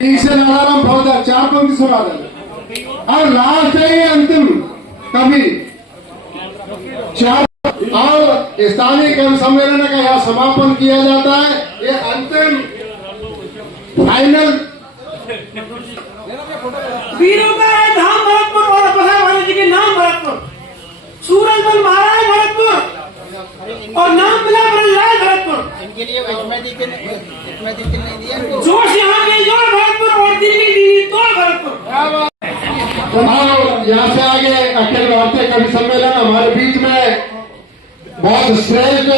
से नारायण भवदा 4 पंक्ति सुना दें और लास्ट है ये अंतिम कवि 4 और स्थानीय कवि सम्मेलन का यहाँ समापन किया जाता है। ये अंतिम फाइनल वीरों का है धाम भरतपुर और वाले जी के नाम भरतपुर, सूरज बल महाराज भरतपुर और नाम मिला ब्रजलाल भरतपुर। इनके लिए नहीं दिया जोश यहाँ के जोर भरतपुर और दिल्ली दिल्ली तोड़ भरतपुर। यहाँ से आगे अखिल भारतीय कवि सम्मेलन हमारे बीच में बहुत श्रेष्ठ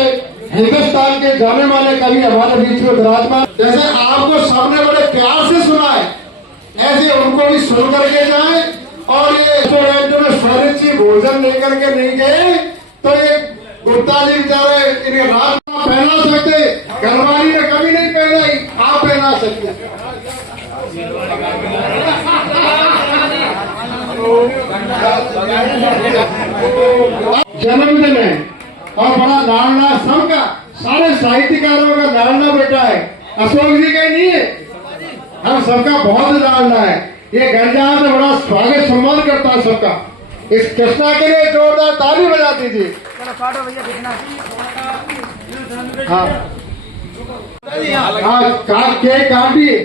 हिंदुस्तान के जाने वाले कवि हमारे बीच में विराजमान। जैसे आपको सबने बड़े प्यार से सुना है ऐसे उनको भी सुन करके जाए। और ये रेस्टोरेंट में स्वादिष्ट सी भोजन लेकर के नहीं गए तो ये गुप्ता जी बेचारे इन्हें रात में पहना सकते, घरवाली ने कभी नहीं पहनाई, आप पहना सकते। जन्मदिन है और बड़ा लाडला सबका, सारे साहित्यकारों का लाडला बेटा है, अशोक जी का ही नहीं है, हम सबका बहुत लाडला है। ये घर जहाँ से बड़ा स्वागत सम्मान करता है सबका। इस कृष्णा के लिए जोरदार ताली बजा दीजिए। हाँ केक काटिए।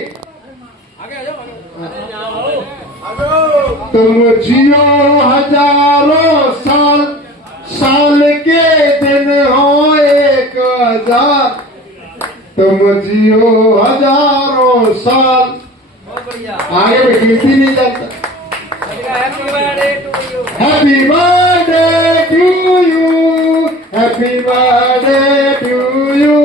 तुम जियो हजारों साल, साल के दिन हो 1000। तुम जियो हजारों साल। आगे में गिनती नहीं जाता। Happy birthday to you, happy birthday to you,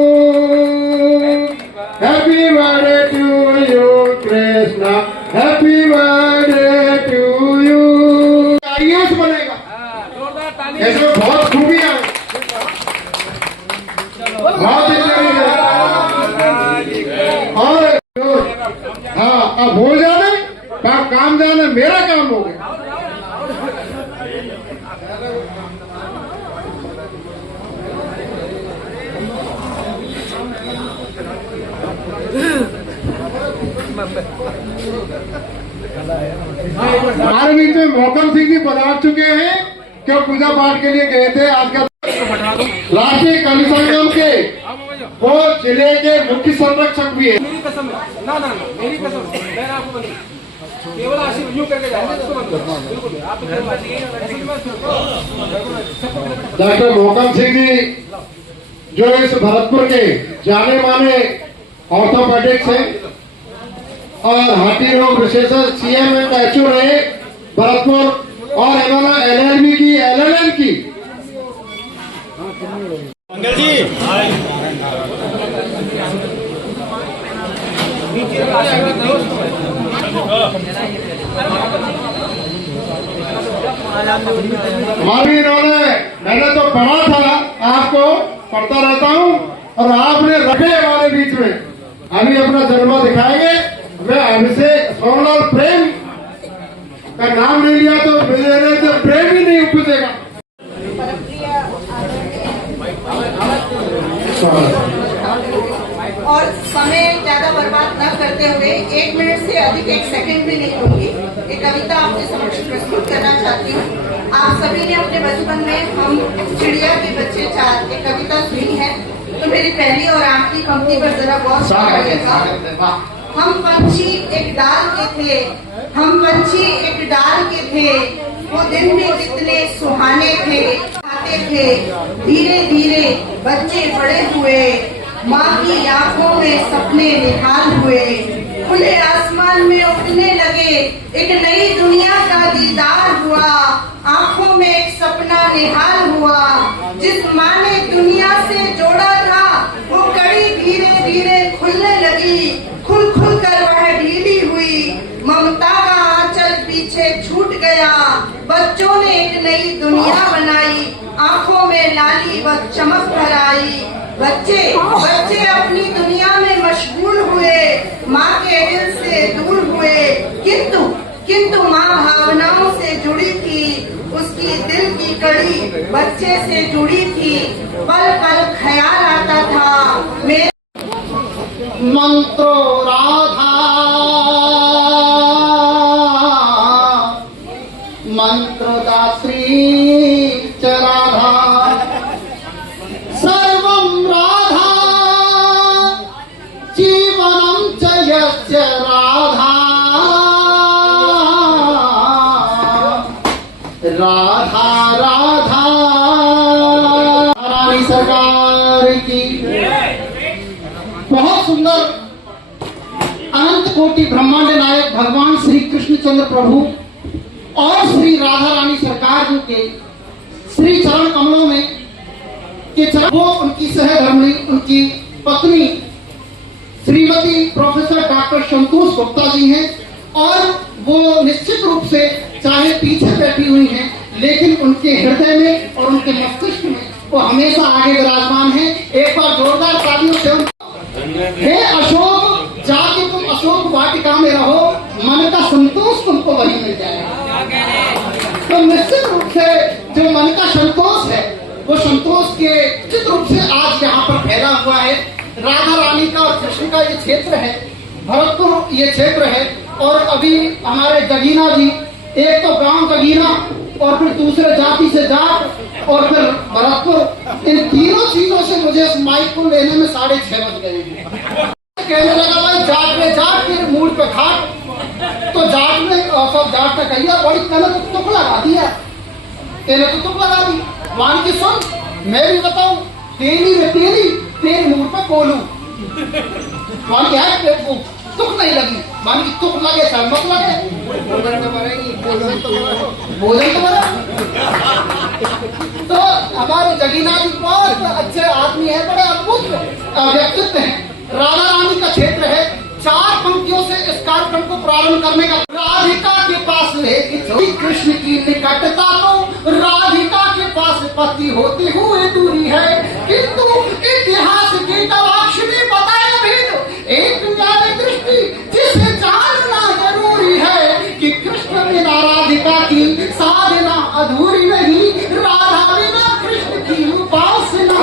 happy birthday to you Krishna, happy birthday to you. IAS बनेगा, ऐसे बहुत खूबियां हैं, बहुत इंटेलिजेंट। और हाँ अब हो जाने काम जाने मेरा काम हो गया। हमारे बीच में मोहकम सिंह जी पधार चुके हैं क्यों पूजा पाठ के लिए गए थे। आज का राष्ट्रीय कवि संगम के वो जिले के मुख्य संरक्षक भी है। मेरी कसम है ना मेरी कसम, मैं आपको केवल आशीर्वाद यूं करके जाएंगे। बिल्कुल आप डॉक्टर मोहकम सिंह जी जो इस भरतपुर के जाने माने ऑर्थोपेडिक्स हैं और हाथी रोग विशेषज्ञ सीएम एंड एचओ रहे भरतपुर और इन्होंने LLB की LLM की। मंगल जी हमारी इन्होंने, मैंने तो पढ़ा था, आपको पढ़ता रहता हूँ और आपने रखे हमारे बीच में। अभी अपना जन्म दिखाएंगे। वे अभिषेक सोमलाल प्रेम का नाम नहीं लिया तो मेरे से प्रेम ही नहीं उपजेगा। और समय ज्यादा बर्बाद न करते हुए 1 मिनट से अधिक 1 सेकंड भी नहीं लूंगी। एक कविता आपके समक्ष प्रस्तुत करना चाहती हूँ। आप सभी ने अपने बचपन में हम चिड़िया के बच्चे 4 एक कविता सुनी है, तो मेरी पहली और आखिरी पंक्ति पर जरा गौर करिएगा। हम पंछी एक डाल के थे, हम पंछी एक डाल के थे, वो दिन भी कितने सुहाने थे। आते थे धीरे धीरे बच्चे बड़े हुए, माँ की आंखों में सपने निहाल हुए, खुले आसमान में उड़ने लगे, एक नई दुनिया का दीदार हुआ, आंखों में एक सपना निहाल हुआ। जिस माँ ने दुनिया से जोड़ा था वो कड़ी धीरे धीरे खुलने लगी, खुल खुल कर वह ढीली हुई, ममता का आंचल पीछे छूट गया, बच्चों ने एक नई दुनिया बनाई, आंखों में लाली व चमक भर आई। बच्चे अपनी दुनिया में मशगूल हुए, माँ के दिल से दूर हुए, किंतु माँ भावनाओं से जुड़ी थी, उसकी दिल की कड़ी बच्चे से जुड़ी थी। पल पल ख्याल आता था मेरे मंत्रो राधा च राधा सर्वं राधा जीवनं च यस्य राधा राधा राधा रानी सरकार की। बहुत सुंदर अनंत कोटि ब्रह्मांड नायक भगवान श्री कृष्णचंद्र प्रभु और श्री राधा रानी सरकार जी के श्री चरण कमलों में के चरण, वो उनकी सहधर्मिणी उनकी पत्नी श्रीमती प्रोफेसर डॉक्टर संतोष गुप्ता जी हैं और वो निश्चित रूप से चाहे पीछे बैठी हुई हैं लेकिन उनके हृदय में और उनके मस्तिष्क में वो हमेशा आगे विराजमान है। एक बार जोरदार तालियों से हे अशोक, जाके तुम अशोक वाटिका में रहो, मन का संतोष तुमको वहीं मिल जाएगा। तो निश्चित रूप से जो मन का संतोष है वो संतोष के निश्चित रूप से आज यहाँ पर फैला हुआ है। राधा रानी का और कृष्ण का ये क्षेत्र है, भरतपुर ये क्षेत्र है। और अभी हमारे जगीना जी, एक तो गांव जगीना और फिर दूसरे जाति से जाट और फिर भरतपुर, इन तीनों चीजों से मुझे इस माइक को लेने में 6:30 बज गए। कहने लगा भाई जाट में जाट के मूड पे खाट, तो जाट में सब जाट का कहिए बड़ी कहने तो तुक लगा दिया, कहने तो तुक लगा दी। मान की सुन, मैं भी बताऊं, तेली में तेली तेरे मूड पे कोलू, मान क्या है तुक नहीं लगी, मान की तुक लगे सब मत लगे, भोजन तो मरेगी, भोजन तो मरे। तो हमारे जगीना जी बहुत अच्छे आदमी है, बड़े अद्भुत व्यक्तित्व हैं। राधा रानी का क्षेत्र है। 4 पंक्तियों से इस कार्यक्रम को प्रारंभ करने का। राधिका के पास लेके चली कृष्ण की निकटता को, राधिका के पास पति होते हुए दूरी है, किंतु इतिहास की तलाश में बताए भेद एक न्याय दृष्टि जिसे जानना जरूरी है कि कृष्ण बिना राधिका की साधना अधूरी नहीं, राधा बिना कृष्ण की उपासना,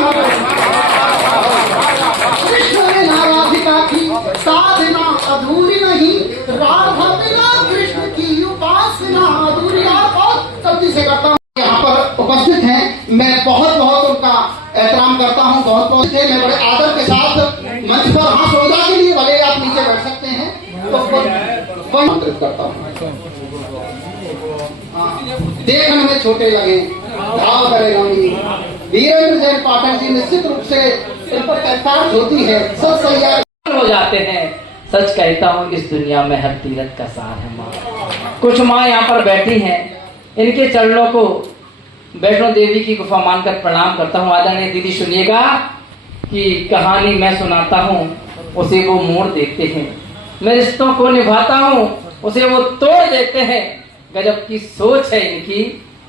कृष्ण बिना राधिका की साधना अधूरी नहीं, राधा बिना कृष्ण की उपासना अधूरी। आप बहुत जल्दी से करता हूँ, यहाँ पर उपस्थित हैं, मैं बहुत बहुत उनका एहतराम करता हूँ, बहुत बहुत से मैं बड़े आदर के साथ मंच पर हाथ रोजा के लिए, भले आप नीचे बैठ सकते हैं, तो आमंत्रित करता हूँ। देखने में छोटे लगे भाव करे वीरेंद्र जैन पाठक जी निश्चित रूप से इन पर तैताज होती है, सब सही हो जाते हैं। सच कहता हूँ इस दुनिया में हर तीरथ का सार है माँ। कुछ माँ यहाँ पर बैठी हैं, इनके चरणों को वैष्णो देवी की गुफा मानकर प्रणाम करता हूँ। आदरणीय दीदी सुनिएगा कि कहानी मैं सुनाता हूँ, उसे वो मोड़ देते हैं, मैं रिश्तों को निभाता हूँ, उसे वो तोड़ देते हैं। गजब की सोच है इनकी,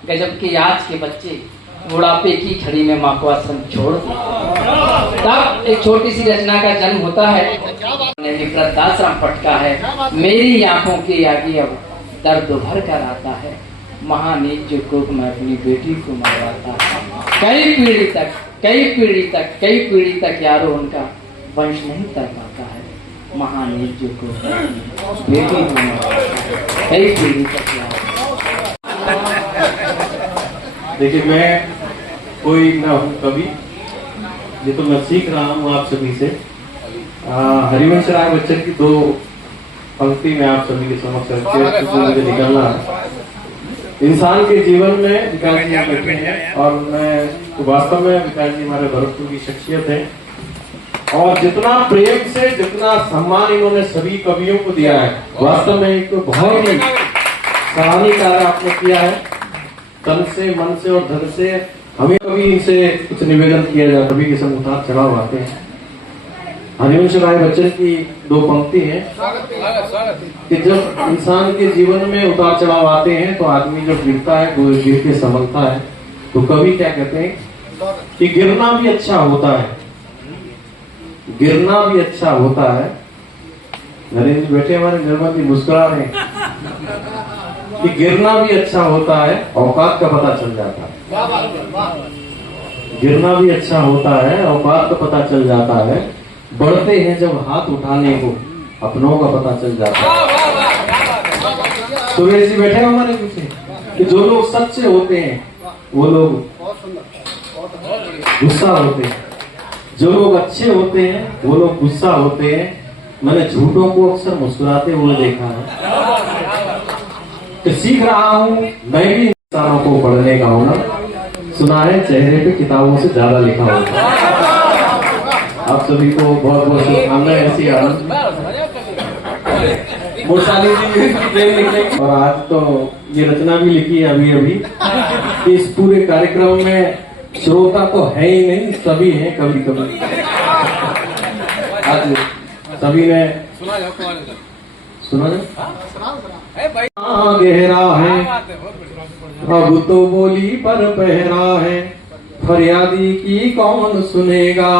गजब के आज के बच्चे बुढ़ापे की घड़ी में माँ को आश्रम छोड़ देते। तब एक छोटी सी रचना का जन्म होता है। वृद्धाश्रम पटका है, मेरी आंखों के आगे अब दर्द भर कर आता है, महानीच जो कोक मैं अपनी बेटी को मरवाता है। कई पीढ़ी तक यारो उनका वंश नहीं कर पाता है, महानीच जो कोक बेटी को मरवाता है, कई पीढ़ी तक यारो। देखिए, मैं कोई ना हूँ कवि, ये तो मैं सीख रहा हूँ आप सभी से। हरिवंश राय बच्चन की 2 पंक्ति में आप सभी के समक्ष रखते मुझे निकलना है। इंसान के जीवन में विकास जी बैठे हैं और मैं वास्तव में विकास जी हमारे भरतपुर की शख्सियत है, और जितना प्रेम से जितना सम्मान इन्होंने सभी कवियों को दिया है, वास्तव में एक बहुत ही सराहनीय कार्य आपने किया है। तन से, मन से और धन से हमें कभी इनसे कुछ निवेदन किया जाए, कभी के संग उतार चढ़ाव आते हैं। हरिवंश राय बच्चन की 2 पंक्ति है कि जब इंसान के जीवन में उतार चढ़ाव आते हैं तो आदमी जब गिरता है वो गिर के संभलता है। तो कवि क्या कहते हैं कि गिरना भी अच्छा होता है, गिरना भी अच्छा होता है। नरेंद्र बैठे हमारे निर्मल जी मुस्कुरा रहे हैं कि गिरना भी अच्छा होता है, औकात का पता चल जाता है। गिरना भी अच्छा होता है, औकात का पता चल जाता है, बढ़ते हैं जब हाथ उठाने को अपनों का पता चल जाता है। तो वैसे बैठे हमारे पीछे कि जो लोग सच्चे होते हैं वो लोग गुस्सा होते हैं, जो लोग अच्छे होते हैं वो लोग गुस्सा होते हैं। मैंने झूठों को अक्सर मुस्कुराते हुए देखा है। तो सीख रहा हूं मैं भी इंसानों को पढ़ने का हुनर। सुना है चेहरे पे किताबों से ज्यादा लिखा होता है। आप सभी को बहुत बहुत शुभकामनाएं। ऐसी मोशाली जी प्रेम लिखने की। और आज तो ये रचना भी लिखी है अभी अभी। इस पूरे कार्यक्रम में श्रोता तो है ही नहीं, सभी हैं कभी कभी। आज सभी ने सुना गहरा है अब तो बोली पर पहरा है, फरियादी की कौन सुनेगा,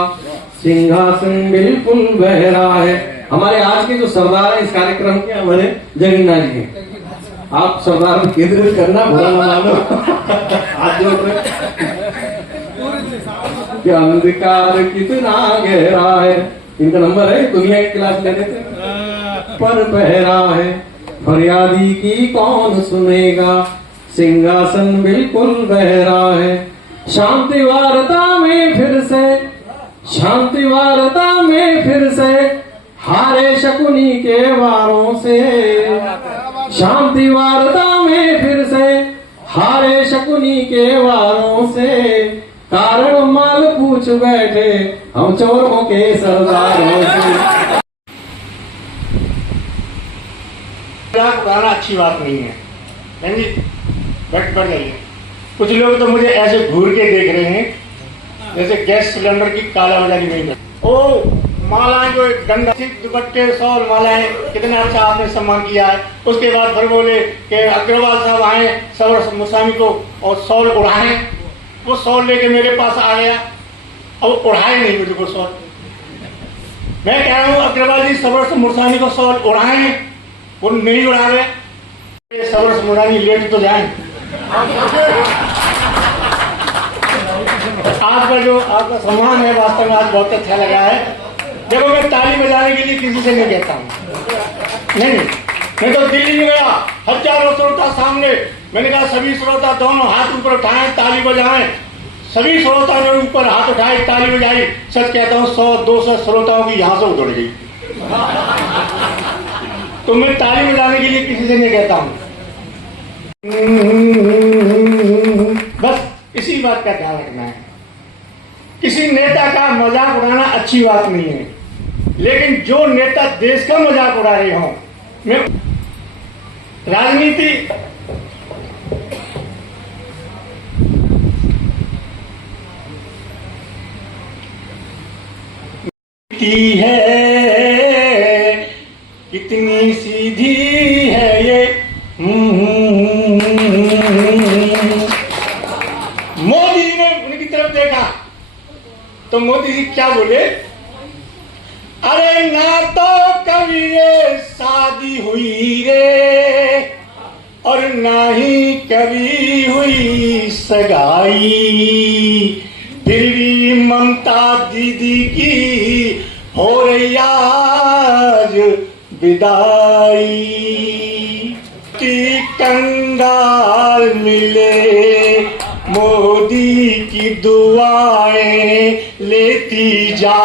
सिंहासन बिल्कुल बहरा है। हमारे आज के जो सरदार है इस कार्यक्रम के, हमारे जगन्नाथ जी हैं। आप सरदार को केंद्रित करना, बुरा ना मानो। आज जो क्या अंधकार कितना गहरा है, इनका नंबर है, दुनिया की क्लास लेते थे। पर पहरा है फरियादी की कौन सुनेगा, सिंहासन बिल्कुल बहरा है। शांति वार्ता में फिर से, शांति वार्ता में फिर से हारे शकुनी के वारों से, शांति वार्ता में फिर से हारे शकुनी के वारों से, कारण माल पूछ बैठे हम चोरों के सरदारों से। मजाक उड़ाना अच्छी बात नहीं है। नहीं जी, बैठ जाइए। कुछ लोग तो मुझे ऐसे घूर के देख रहे हैं जैसे गैस सिलेंडर की कालाबाजारी नहीं है। ओ मालाएं, जो गंगा दुपट्टे शॉल मालाएं, कितना अच्छा आपने सम्मान किया है। उसके बाद फिर बोले कि अग्रवाल साहब आए सबर मुसामी को और शॉल उड़ाए। वो शॉल लेके मेरे पास आ गया और उड़ाए नहीं मुझे को शॉल। मैं कह रहा हूँ अग्रवाल जी सबर मुसामी को शॉल उड़ाए, वो नहीं उड़ा रहे। सबर मुसामी लेट तो जाए। आपका जो आपका सम्मान है वास्तव में आज बहुत अच्छा लगा है। देखो, मैं ताली बजाने के लिए किसी से नहीं कहता हूँ। नहीं, मैं तो दिल्ली में गया, हजारों श्रोता सामने, मैंने कहा सभी श्रोता दोनों हाथ ऊपर उठाएं, ताली बजाएं। सभी श्रोता ने ऊपर हाथ उठाए, ताली बजाई। सच कहता हूँ 100-200 श्रोताओं की यहाँ से उधड़ गई। तो मैं ताली बजाने के लिए किसी से नहीं कहता हूँ। बस इसी बात का ध्यान रखना है। किसी नेता का मजाक उड़ाना अच्छी बात नहीं है, लेकिन जो नेता देश का मजाक उड़ा रहे हों, मैं राजनीति है, कितनी सीधी है ये। मोदी जी ने उनकी तरफ देखा तो मोदी जी क्या बोले, अरे ना तो कभी ये शादी हुई रे और ना ही कभी हुई सगाई, फिर भी ममता दीदी की हो रही आज विदाई। कंगाल मिले मोदी की दुआएं लेती जा,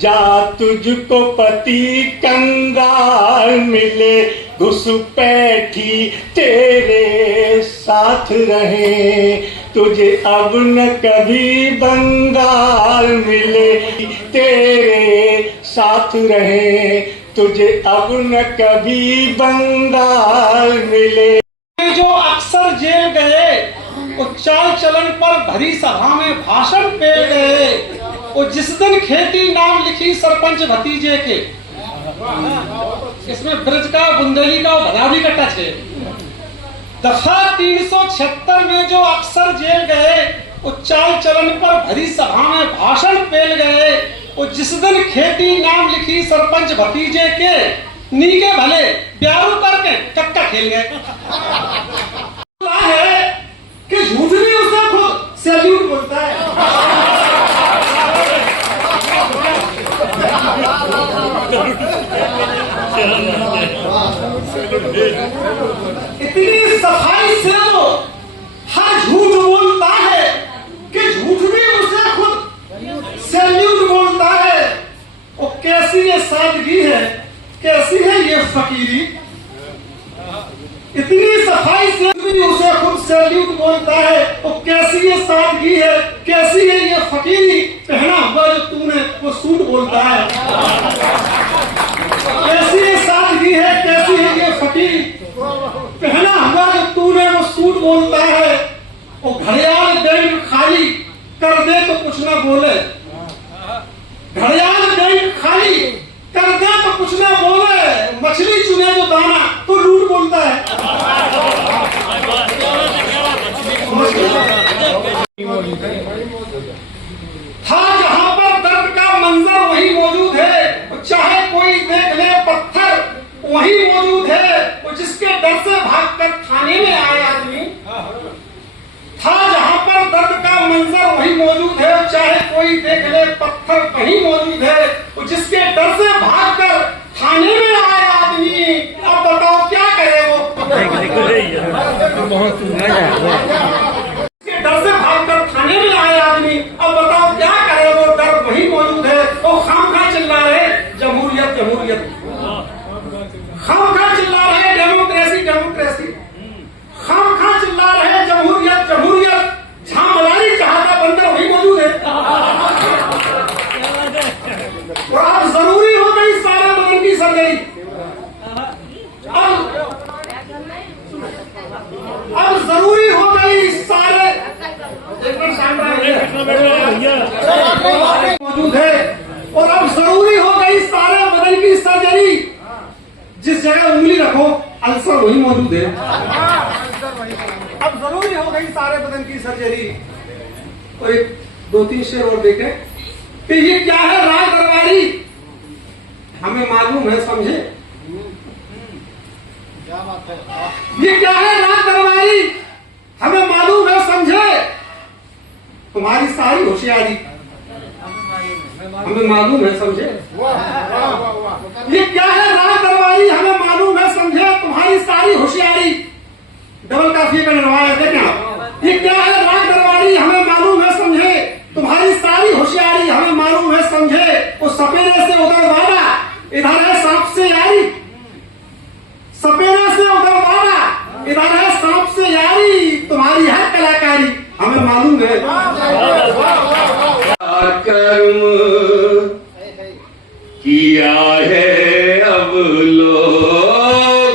जा तुझको पति कंगाल मिले, घुसपैठी तेरे साथ रहे, तुझे अब न कभी बंगाल मिले, तेरे साथ रहे, तुझे अब न कभी बंगाल मिले। जो अक्सर जेल गए, वो चाल चलन पर भरी सभा में भाषण पे गए, वो जिस दिन खेती नाम लिखी सरपंच भतीजे के, इसमें ब्रज का बुंदेली का भला भी का टच है। दफा 376 में जो अक्सर जेल गए, वो चाल चलन पर भरी सभा में भाषण पेल गए, वो जिस दिन खेती नाम लिखी सरपंच भतीजे के, नीके भले प्यारू करके कक्का खेल गए। है कि झूठ भी उसने खुद सैल्यूट बोलता है। इतनी सफाई से वो कर दे तो कुछ ना बोले, घड़ियाल गई खाली कर दे तो कुछ ना बोले, मछली चुने जो दाना तो लूट बोलता है। था जहां पर दर्द का मंजर वही मौजूद है, चाहे कोई देख ले पत्थर वही मौजूद है, वो जिसके डर से भागकर थाने में आए आदमी। था जहां पर दर्द का मंजर वही मौजूद है, चाहे कोई देख ले पत्थर वही मौजूद है, वो जिसके डर से भागकर थाने में आए आदमी। अब बताओ क्या करे वो, जिसके डर से भागकर थाने में आए आदमी। अब बताओ क्या करे वो, डर वही मौजूद है। वो खामखा चिल्ला रहे जमहूरियत जमहूरियत, खामखा चिल्ला रहे डेमोक्रेसी डेमोक्रेसी, खामखा चिल्ला रहे जमहूरियत जमहूरियत। जहां मलारी चाहता बंदर वही मौजूद है। और अब जरूरी हो गई सारे बदन की सर्जरी, अब जरूरी हो गई सारे मौजूद है। और अब जरूरी हो गई सारे बदन की सर्जरी, जिस जगह उंगली रखो अल्सर वही मौजूद है। अब जरूरी हो गई सारे बदन की सर्जरी। और एक दो तीन शेर और देखें कि ये क्या है राज दरबारी, हमें मालूम है समझे। ये क्या है राज दरबारी, हमें मालूम है समझे। तुम्हारी सारी होशियारी हमें मालूम है समझे। ये क्या है राज दरबारी, हमें मालूम है समझे। तुम्हारी सारी होशियारी, डबल काफी का नवाया देखें आप। ये क्या है राज दरबारी, हमें मालूम है समझे। तुम्हारी सारी होशियारी हमें मालूम है समझे। वो सपेरे से उधर वाला, इधर है सांप से यारी। सपेरे से उधर वाला, इधर है सांप से यारी। तुम्हारी है कलाकारी हमें मालूम है। कर्म किया है अब लो,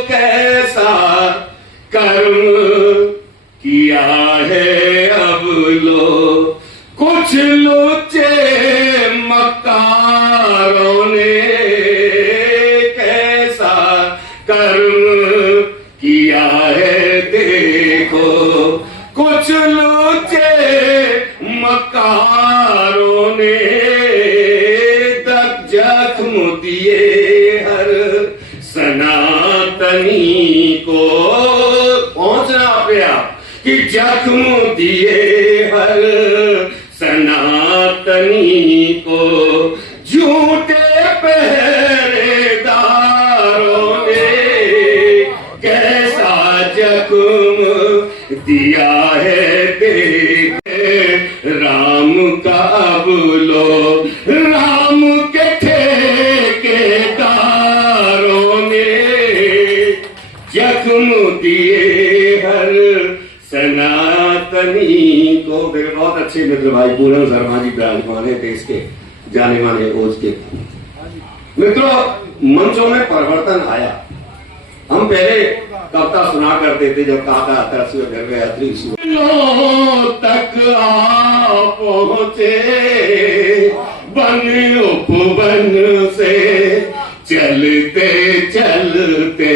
कैसा कर्म किया है अब लो। कुछ लुच्चे मक्कारों ने कैसा कर्म किया है देखो। कुछ लुच्चे मक्कारों ने जख्म दिए हर सनातनी को। पहुंचना पे आप कि जख्म दिए हर सनातनी को। झूठे पहरेदारों ने कैसा जख्म दिया है देखे। राम का बोलो राम के ठेकेदारों ने जख्म दिए हर सनातनी को। मेरे बहुत अच्छे मित्र भाई पूरन शर्मा जी विराजमान है, देश के जाने माने ओज के मित्रों। मंचों में परिवर्तन आया। हम पहले कविता सुना करते थे जब काका तरसी घर में यात्री तक आ पहुंचे। बन उपवन से चलते चलते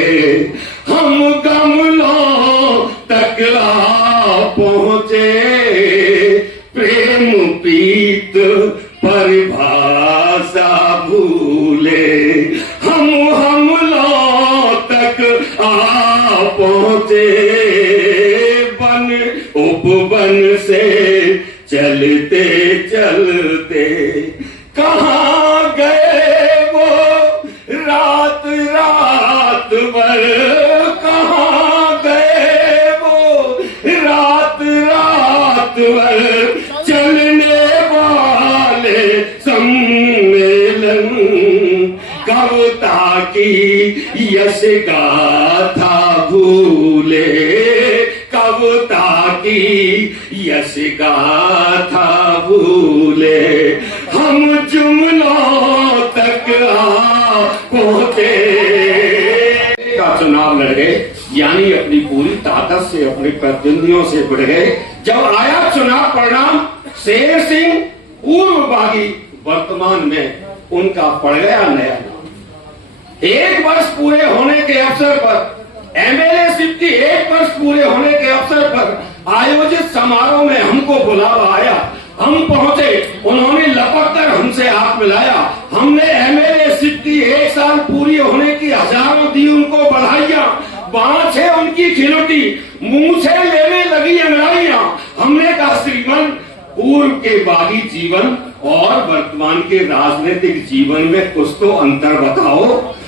हम गमलों तक आ पहुंचे। प्रेम प्रीत परिभाषा भूले हम तक आ पहुंचे। बन उपवन से चलते चलते कहाँ गए वो रात रात भर। कहाँ गए वो रात रात भर चलने वाले सम्मेलन। कविता की यश गाथा भूले। कविता की यश गाथा भूले हम जुमलों तक आ पहुंचे। का चुनाव लड़ गए, यानी अपनी पूरी ताकत से अपने प्रतिद्वंदियों से बढ़ गए। जब आया चुनाव परिणाम शेर सिंह पूर्व बागी, वर्तमान में उनका पड़ गया नया नाम। 1 वर्ष पूरे होने के अवसर पर, एमएलए की 1 वर्ष पूरे होने के अवसर पर आयोजित समारोह में हमको बुलावा आया। हम पहुंचे, उन्होंने लपक कर हमसे हाथ मिलाया। हमने एमएलए की 1 साल पूरी होने की हजारों दी उनको बधाइयां। बाँछ है उनकी खिलौटी, मुंह से लेने लगी अंगड़ाइयां। हमने कहा श्रीमान, पूर्व के बागी जीवन और वर्तमान के राजनीतिक जीवन में कुछ तो अंतर बताओ,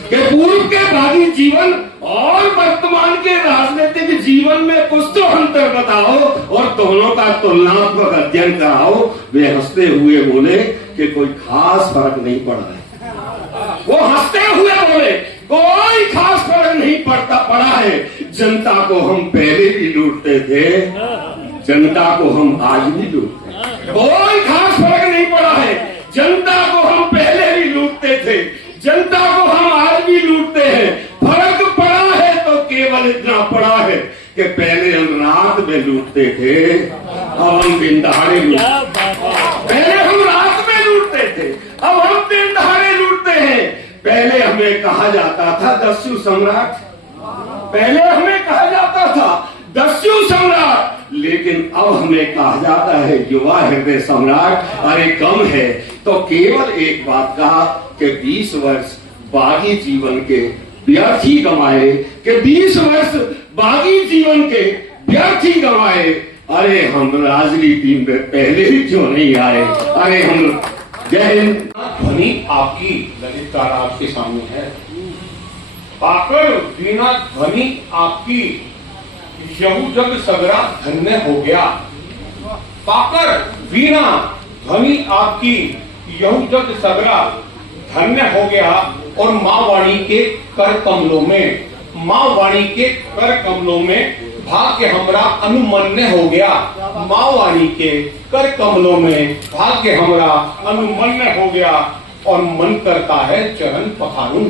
कि पूर्व के बागी जीवन और वर्तमान के राजनीतिक जीवन में कुछ तो अंतर बताओ और दोनों का तुलनात्मक अध्ययन कराओ। वे हंसते हुए बोले कि कोई खास फर्क नहीं पड़ रहा है। वो हंसते हुए बोले कोई खास फर्क नहीं पड़ा है। जनता को हम पहले भी लूटते थे, जनता को हम आज भी लूटते हैं। कोई खास फर्क नहीं पड़ा है। जनता को हम पहले भी लूटते थे, जनता को हम आज भी लूटते हैं। फर्क पड़ा है तो केवल इतना पड़ा है कि पहले हम रात में लूटते थे, अब हम दिन दहाड़े लूटते। पहले हम रात में लूटते थे, अब हम दिन दहाड़े लूटते हैं। पहले हमें कहा जाता था दस्यु सम्राट, पहले हमें कहा जाता था दस्यु सम्राट, लेकिन अब हमें कहा जाता है युवा हृदय सम्राट। अरे कम है तो केवल एक बात कहा कि 20 वर्ष बागी जीवन के व्यर्थ ही गंवाए, कि 20 वर्ष बागी जीवन के व्यर्थ ही गंवाए। अरे हम राजनीति में पहले ही क्यों नहीं आए? अरे हम जय हिंद। ध्वनि आपकी ललितकार आपके सामने है, पाकर वीणा ध्वनि आपकी यहू जग सगरा धन्य हो गया। पाकर वीणा ध्वनि आपकी यहू जग सगरा धन्य हो गया। और माँ वाणी के कर कमलों में, माँ वाणी के कर कमलों में भाग्य हमरा अनुमन्य हो गया। माँ वाणी के कर कमलों में भाग्य हमरा अनुमन्य हो गया। और मन करता है चरण पखारूं,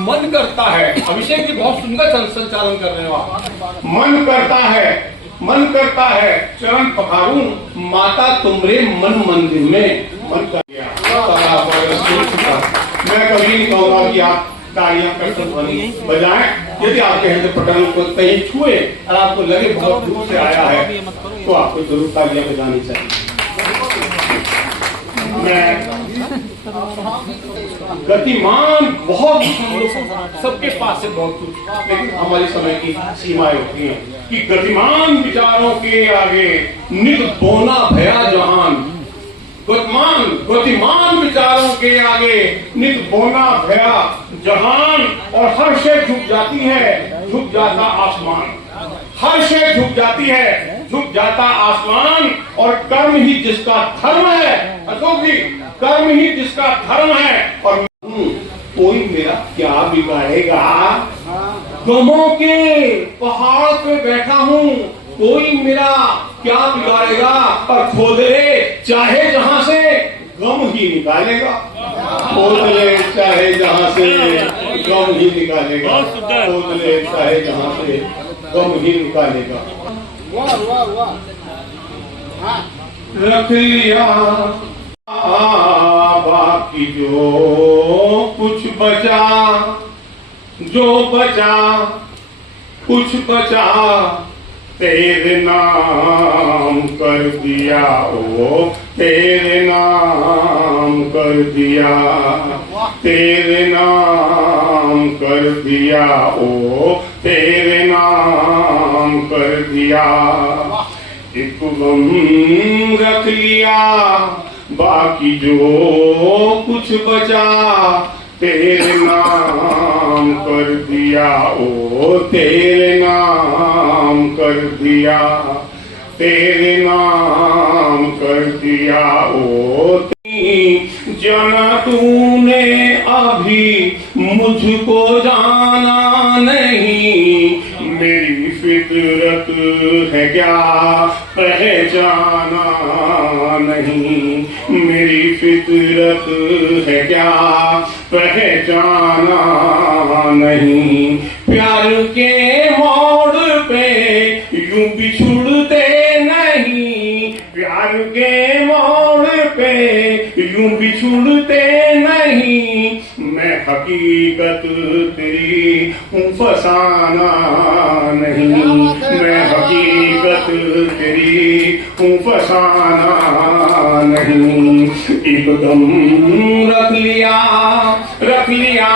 मन करता है। अभिषेक जी बहुत सुंदर संचालन कर रहे हो आप। मन करता है चरण पखारूं, माता तुमरे मन मंदिर में। मन कर गया। मैं कभी नहीं कहूँगा कि आप तालियां करके ध्वनि बजाएं। यदि आपके हृदय पटल को कहीं छुए और आपको लगे बहुत दूर से आया है तो आपको जरूर तालियां बजानी चाहिए। मैं गतिमान बहुत सबके पास से बहुत कुछ, लेकिन हमारी समय की सीमाएं होती हैं कि गतिमान विचारों के आगे नित बोना भया जहान। गतिमान विचारों के आगे नित बोना भया जहान। और हर शय झुक जाती है, झुक जाता आसमान। हर शय झुक जाती है, झुक जाता आसमान। और कर्म ही जिसका धर्म है, अशोक जी, कर्म ही जिसका धर्म है। और कोई मेरा क्या बिगाड़ेगा? गमों के पहाड़ पे बैठा हूँ, कोई मेरा क्या बिगाड़ेगा? और खोद ले चाहे जहां से गम ही निकालेगा। खोद ले चाहे जहां से गम ही निकालेगा। खोद ले चाहे जहां से गम ही निकालेगा। रख लिया बाकी जो कुछ बचा, जो बचा कुछ बचा, तेरे नाम कर दिया। ओ तेरे नाम कर दिया, तेरे नाम कर दिया। ओ तेरे नाम कर दिया। एक गम रख लिया बाकी जो कुछ बचा, तेरे नाम कर दिया। ओ तेरे नाम कर दिया, तेरे नाम कर दिया। ओ जाना तूने अभी मुझको जाना नहीं, मेरी फितरत है क्या पहचाना नहीं। मेरी फितरत है क्या पहचाना नहीं। प्यार के मोड़ पे यूं बिछुड़ते नहीं, प्यार के यूं बिछुड़ते नहीं, मैं हकीकत तेरी हूँ फसाना नहीं, मैं हकीकत तेरी हूँ फसाना नहीं। एकदम रख लिया रख लिया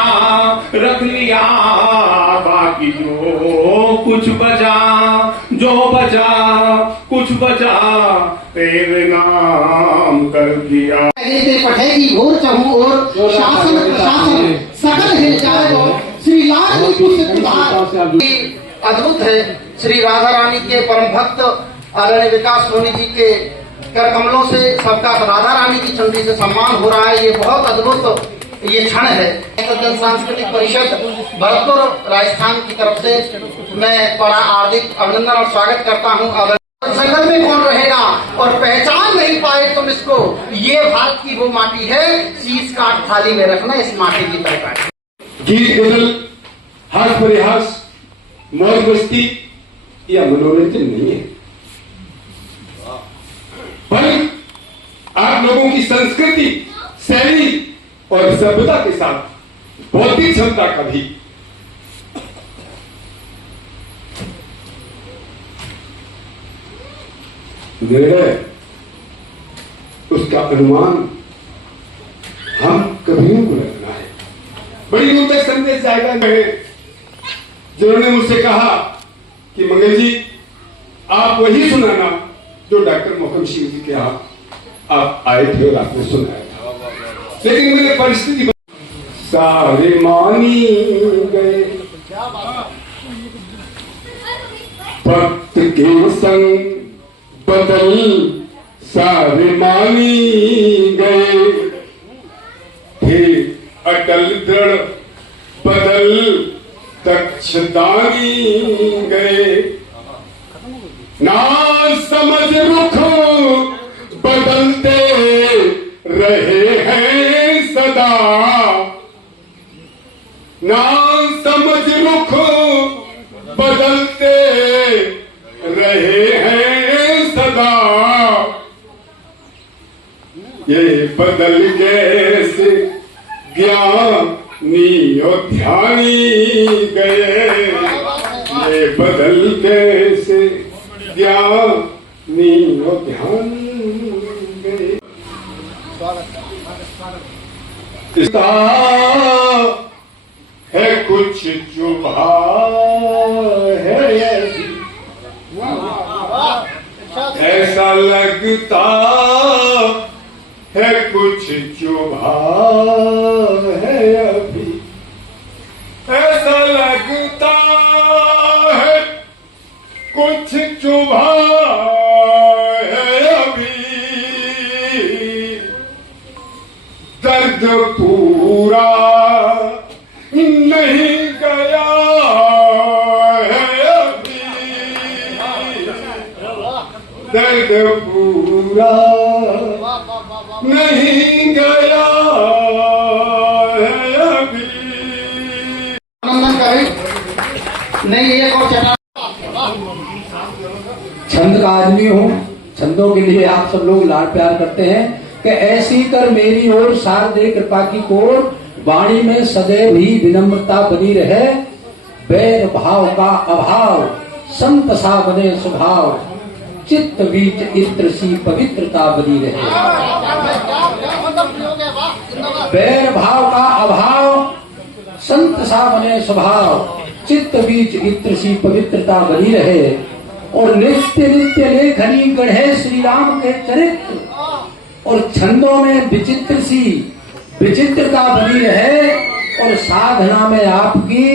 रख लिया, बाकी जो कुछ बचा जो बचा कुछ बचा तेरे नाम कर दिया। पठेगी घोर चहु और शासन प्रशासन सकल हिल जाएगा। श्री लाल अद्भुत है। श्री राधा रानी के परम भक्त आदरणीय विकास सोनी जी के कर कमलों से सबका राधा रानी की चंडी से सम्मान हो रहा है। ये बहुत अद्भुत ये क्षण है। जन सांस्कृतिक परिषद भरतपुर राजस्थान की तरफ से मैं बड़ा हार्दिक अभिनंदन और स्वागत करता हूँ। जंगल में कौन रहेगा और पहचान नहीं पाए तुम इसको, ये भारत की वो माटी है, शीश काट थाली में रखना इस माटी की तरफ। गीत गजल, हास परिहास, मौज मस्ती या मनोरंजन नहीं है, बल्कि आप लोगों की संस्कृति, शैली और सभ्यता के साथ बौद्धिक क्षमता का भी निर्णय, उसका अनुमान हम कवियों को लगना है। बड़ी दूर तक संदेश जाएगा। जिन्होंने मुझसे कहा कि मंगल जी आप वही सुनाना जो डॉक्टर मोहकम सिंह जी के यहाँ आप आए थे और आपने सुनाया था, लेकिन मेरे परिस्थिति सारे मानी गए भक्त के संग बदल, सारे मानी गए थे अटल दृढ़ बदल, दक्षतानी गए ना समझ रुख बदलते रहे हैं सदा, ना समझ रुख बदलते रहे हैं सदा, ये बदल जैसे ज्ञानी और ध्यानी गए, ये बदल जैसे ज्ञानी और ध्यानी गए। इसका है कुछ चुभा है, ऐसा लगता है कुछ चुभा है अभी, ऐसा लगता है कुछ चुभा है अभी, दर्द पूरा नहीं गया है अभी, दर्द पूरा नहीं गया है अभी। आनंदन करें नहीं एक और चटा छंद का आदमी हूँ, छंदों के लिए आप सब लोग लाड प्यार करते हैं कि ऐसी कर मेरी ओर शारदे कृपा की कोर, वाणी में सदैव ही विनम्रता बनी रहे, बैर भाव का अभाव संत सा बने स्वभाव, चित्त बीच इत्र सी पवित्रता बनी रहे। बैर भाव का अभाव संत सा बने स्वभाव, चित्त बीच इत्र सी पवित्रता बनी रहे, और नित्य नित्य लेखनी गढ़े श्री राम के चरित्र, और छंदों में विचित्र सी विचित्रता बनी रहे, और साधना में आपकी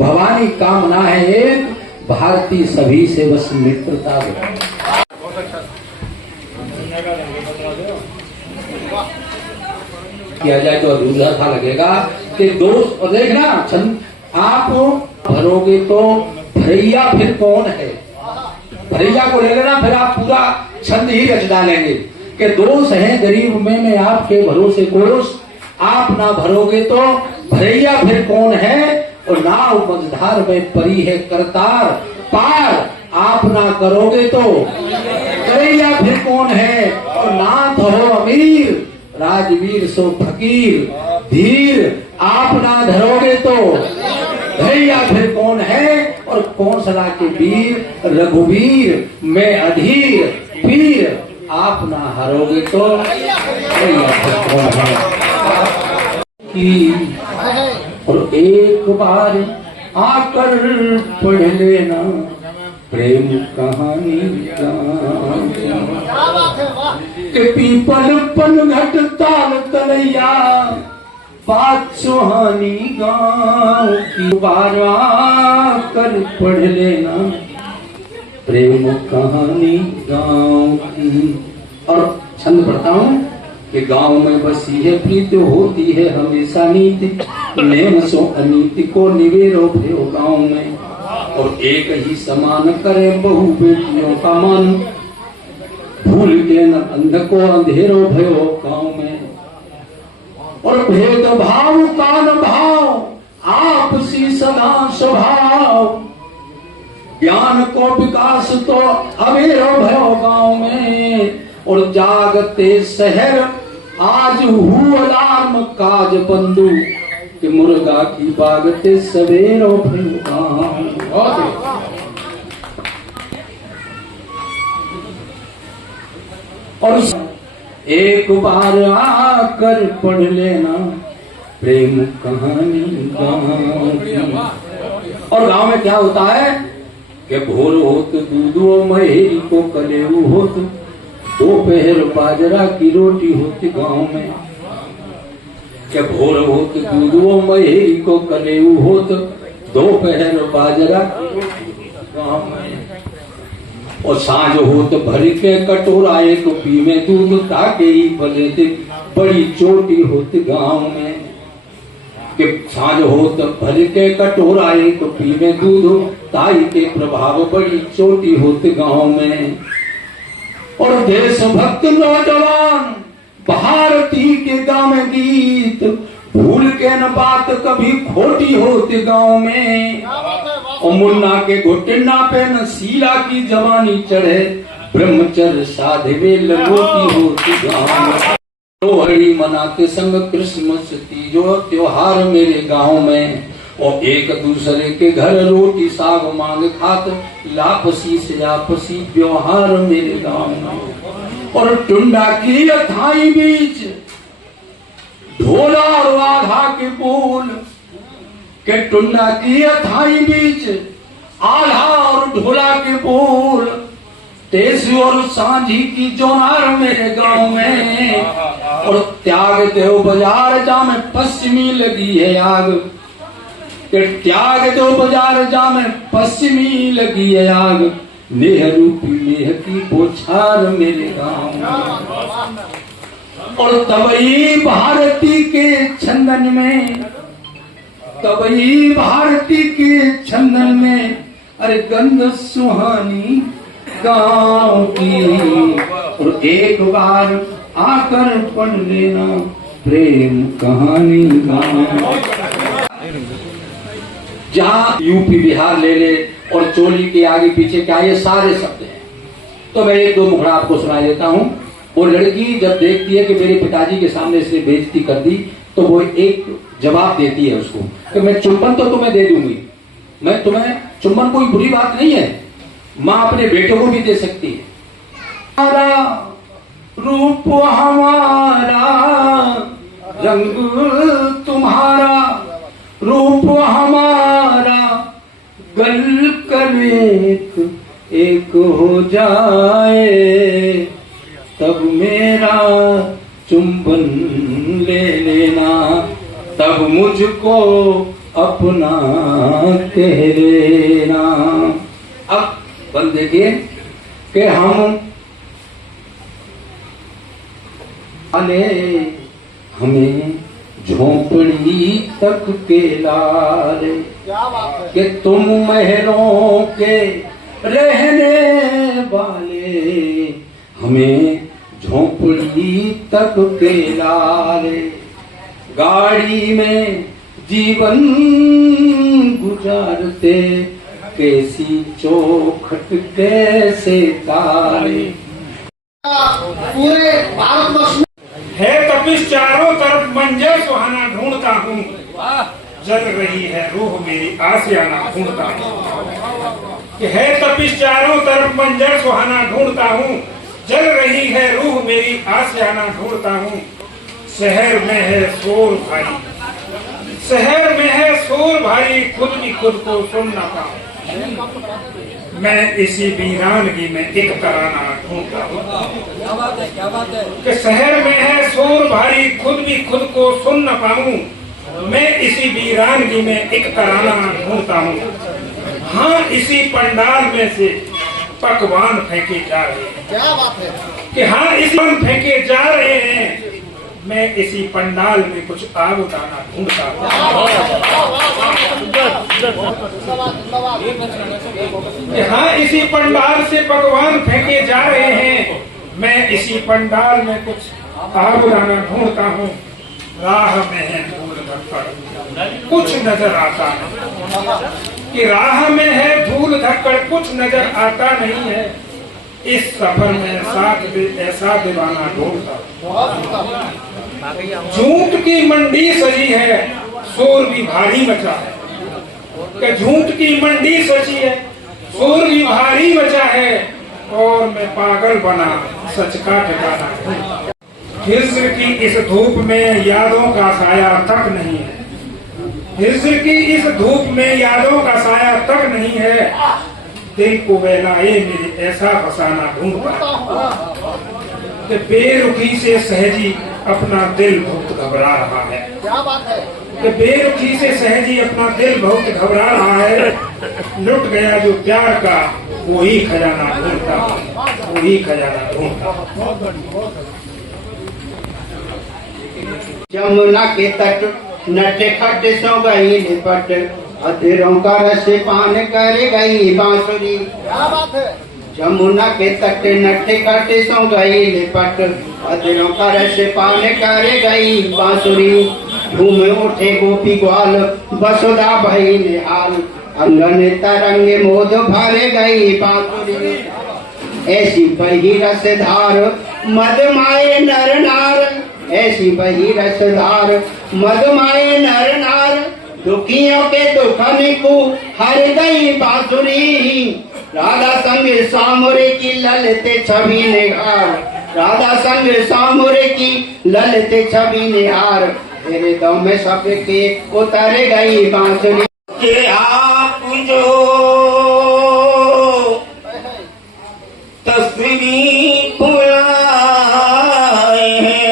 भवानी कामना है एक, भारती सभी से बस मित्रता बने। किया जाए तो अधूरा सा लगेगा कि दोस्त, और देखना छंद आप भरोगे तो भरैया फिर कौन है, भरैया को ले लेना, फिर आप पूरा छंद ही रच डालेंगे कि दोष है गरीब में मैं आपके भरोसे कोष, आप ना भरोगे तो भरैया फिर कौन है, और नाव मझधार में परी है करतार पार, आप ना करोगे तो करैया फिर कौन है, और नाथ हो अमीर राजवीर सो फकीर, धीर आप ना धरोगे तो धैर्य फिर कौन है, और कौन सला के वीर, रघुवीर मैं अधीर, पीर आप ना हरोगे तो धैर्य फिर कौन है। की और एक बार आकर पढ़ लेना प्रेम कहानी के पीपल पन घट ताल तलैया बात सुहानी गाँव की, बार कर पढ़ लेना प्रेम कहानी गाँव की। और छंद पढ़ता हूँ कि गाँव में बसी है प्रीत, होती है हमेशा नीति, नेम सो अनीति को निवेरो भयो गाँव में, और एक ही समान करे बहु बेटियों का मन, भूल के न अंध को अंधेरो भयो गाँव में, और भेद भाव का न भाव आपसी सदा स्वभाव, ज्ञान को विकास तो अवेरो भयो गाँव में, और जागते शहर आज हु अलार्म काज बंधु, कि मुर्गा की बागते सवेरो भयो गाँव। और एक बार आकर पढ़ लेना प्रेम कहानी गाँव की। और गांव में क्या होता है कि भोर होत दूधो महेरी को कलेऊ होत, दोपहर बाजरा की रोटी होती गांव में, कि भोर होत दूधो महेरी को कलेऊ होत, दोपहर बाजरा की रोटी गांव में, और सांझ होत भर के कटोरा एक पीवे दूध, ताके ही भले बड़ी चोटी होती गांव में, कि सांझ होत भर के कटोरा एक पीवे दूध, ताई के प्रभाव बड़ी चोटी होती गांव में, और देशभक्त नौजवान भारती के गाँव में गीत, भूल के न बात कभी खोटी होती गांव में, और मुन्ना के घुटना पे न शीला की जवानी चढ़े, ब्रह्मचर्य साधवे लगोती होती गाँव में, लोहड़ी मनाते संग क्रिसमस तीजो त्योहार मेरे गांव में, और एक दूसरे के घर रोटी साग मांग खात, लापसी से आपसी व्यवहार मेरे गांव में, और टुंडा की अथाई बीच ढोला और आधा के बोल, के टुंडा की अथाई बीच आल्हा और ढोला के बोल, तेज और सांझी की जोनार मेरे गांव में, और त्याग देव बाजार जा में पश्चिमी लगी है आग, के त्याग देव बाजार जा में पश्चिमी लगी है आग, नेह रूपी नेह की बोछार मेरे गांव में, और तबई भारती के छंदन में, तबई भारती के छंदन में, अरे गंध सुहानी गाँव की, और एक बार आकर पढ़ लेना प्रेम कहानी गाँव। जहाँ यूपी बिहार ले ले और चोली के आगे पीछे क्या, ये सारे शब्द हैं। तो मैं एक दो मुखड़ा आपको सुना देता हूँ। वो लड़की जब देखती है कि मेरे पिताजी के सामने इसने बेइज्जती कर दी, तो वो एक जवाब देती है उसको कि मैं चुंबन तो तुम्हें दे दूंगी, मैं तुम्हें चुंबन कोई बुरी बात नहीं है, माँ अपने बेटे को भी दे सकती है। हमारा रूप हमारा, रंग तुम्हारा, रूप हमारा, गल कर एक हो जाए, तब मेरा चुंबन ले लेना, तब मुझको अपना कह लेना। अब बंद देखिए कि हम अले हमें झोंपड़ी तक के लाले, कि तुम महलों के रहने वाले, हमें झोंपड़ी तक के लाले, गाड़ी में जीवन गुजारते, कैसी चौखट कैसे तारे। पूरे भारतवर्ष में है तपिश चारों तरफ मंजर सुहाना ढूंढता हूँ, जल रही है रूह मेरी आसियाना ढूंढता हूँ। है तपिश चारों तरफ मंजर सुहाना ढूंढता हूँ, जल रही है रूह मेरी आसियाना ढूंढता हूँ। शहर में है शोर भारी, शहर में है शोर भारी, खुद भी खुद को सुन ना पाऊं। मैं इसी वीरानगी में एक तराना ढूंढता हूँ कि शहर में है शोर भारी, खुद भी खुद को सुन न पाऊं। मैं इसी वीरानगी में एक तराना ढूंढता हूँ। हाँ, इसी पंडाल में से पकवान फेंके जा रहे हैं। क्या बात है कि हाँ, इसी फेंके जा रहे हैं। मैं इसी पंडाल में कुछ आग उठाना ढूंढता हूँ। हाँ, इसी पंडाल से पकवान फेंके जा रहे हैं। मैं इसी पंडाल में कुछ आग उठाना ढूंढता हूँ। राह में है धूल धक्कड़, कुछ नजर आता नहीं। कि राह में है धूल धक्कड़, कुछ नजर आता नहीं है। इस सफर में साथ ऐसा दीवाना ढूंढता। झूठ की मंडी सजी है, शोर भी भारी मचा है। कि झूठ की मंडी सजी है, शोर भी भारी मचा है। और मैं पागल बना, सच का ठिकाना है। हिज्र की इस धूप में यादों का साया तक नहीं है। हिज्र की इस धूप में यादों का साया तक नहीं है। दिल को बहलाए मेरे ऐसा फसाना ढूंढता कि बेरुखी से सहजी अपना दिल बहुत घबरा रहा है। क्या बात है कि बेरुखी से सहजी अपना दिल बहुत घबरा रहा है। लुट गया जो प्यार का वही खजाना ढूंढता, वही खजाना ढूंढता। यमुना के तट नटे खट सो गई लिपट, अधेरों का रस पान कर गई बांसुरी। क्या बात है। यमुना के तट नटे खट सो गई लिपट, अधेरों का रस पान कर गई बांसुरी। झूम उठे गोपी ग्वाल बसुधा भई निहाल, अंगन तरंग मोद भर गई बांसुरी। ऐसी बही रसधार मदमाए नर नार, ऐसी बही रसधार मदमाए नर नार। दुखियों के दुखन को हर गई बांसुरी। राधा संग सामुरे की ललते छवि निहार, राधा संग सामुरे की ललते छवि निहार। तेरे दम में सबके उतर गई बांसुरी। के आप जो तस्वीर बुलाए हैं,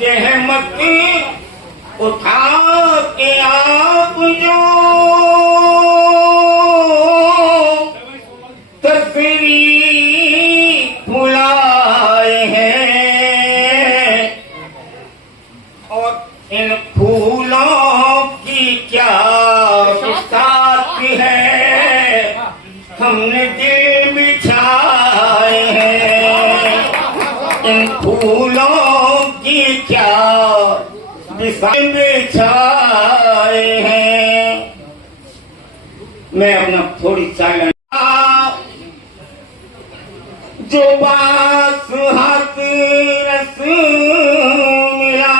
जहमत उठा के आप जो तस्वीर बुलाए हैं। और इन फूलों की क्या साथ है, हमने दिल बिछाए हैं। इन फूलों की क्या बिछाए हैं। मैं अपना थोड़ी चाय जो बास हाथ रस मिला,